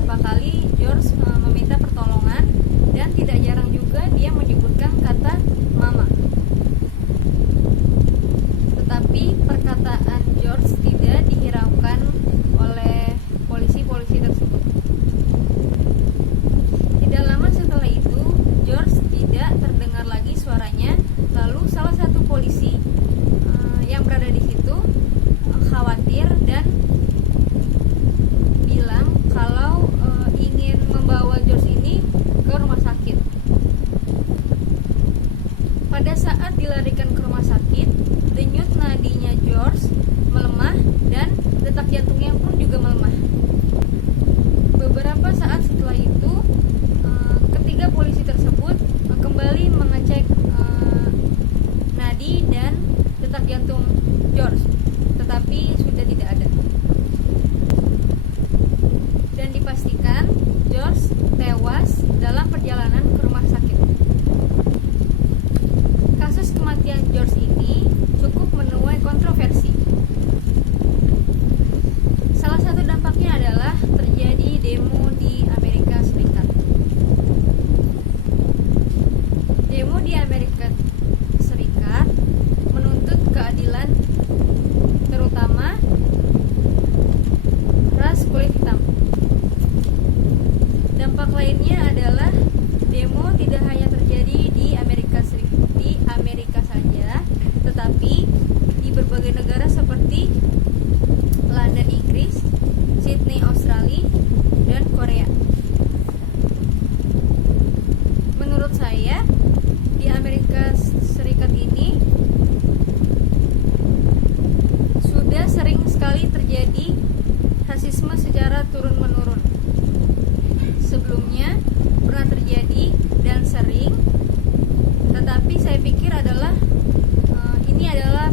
beberapa kali George meminta pertolongan, dan tidak jarang juga dia menyebutkan kata mama. Tetapi perkataan George tidak dihiraukan oleh polisi-polisi tersebut. Tidak lama setelah itu, George tidak terdengar lagi suaranya. Lalu salah satu polisi yang berada di situ khawatir dan bilang kalau ingin membawa George ini ke rumah sakit. Pada saat dilarikan ke rumah sakit, denyut nadinya George melemah dan detak jantungnya pun juga melemah. Beberapa saat setelah itu, ketiga polisi tersebut kembali mengecek nadi dan detak jantung George, tetapi sudah tidak ada. Dan dipastikan George tewas dalam perjalanan ke rumah sakit. Kasus kematian George ini cukup menuai kontroversi. Salah satu dampaknya adalah terjadi demo di Amerika Serikat. Demo di Amerika Serikat menuntut keadilan, terutama ras kulit hitam. Dampak lainnya adalah demo tidak hanya terjadi di Amerika saja, tetapi di berbagai negara seperti London, Inggris, Sydney, Australia, dan Korea. Menurut saya, di Amerika Serikat ini sudah sering sekali terjadi rasisme secara turun-menurun. Sebelumnya pernah terjadi dan sering, tetapi saya pikir ini adalah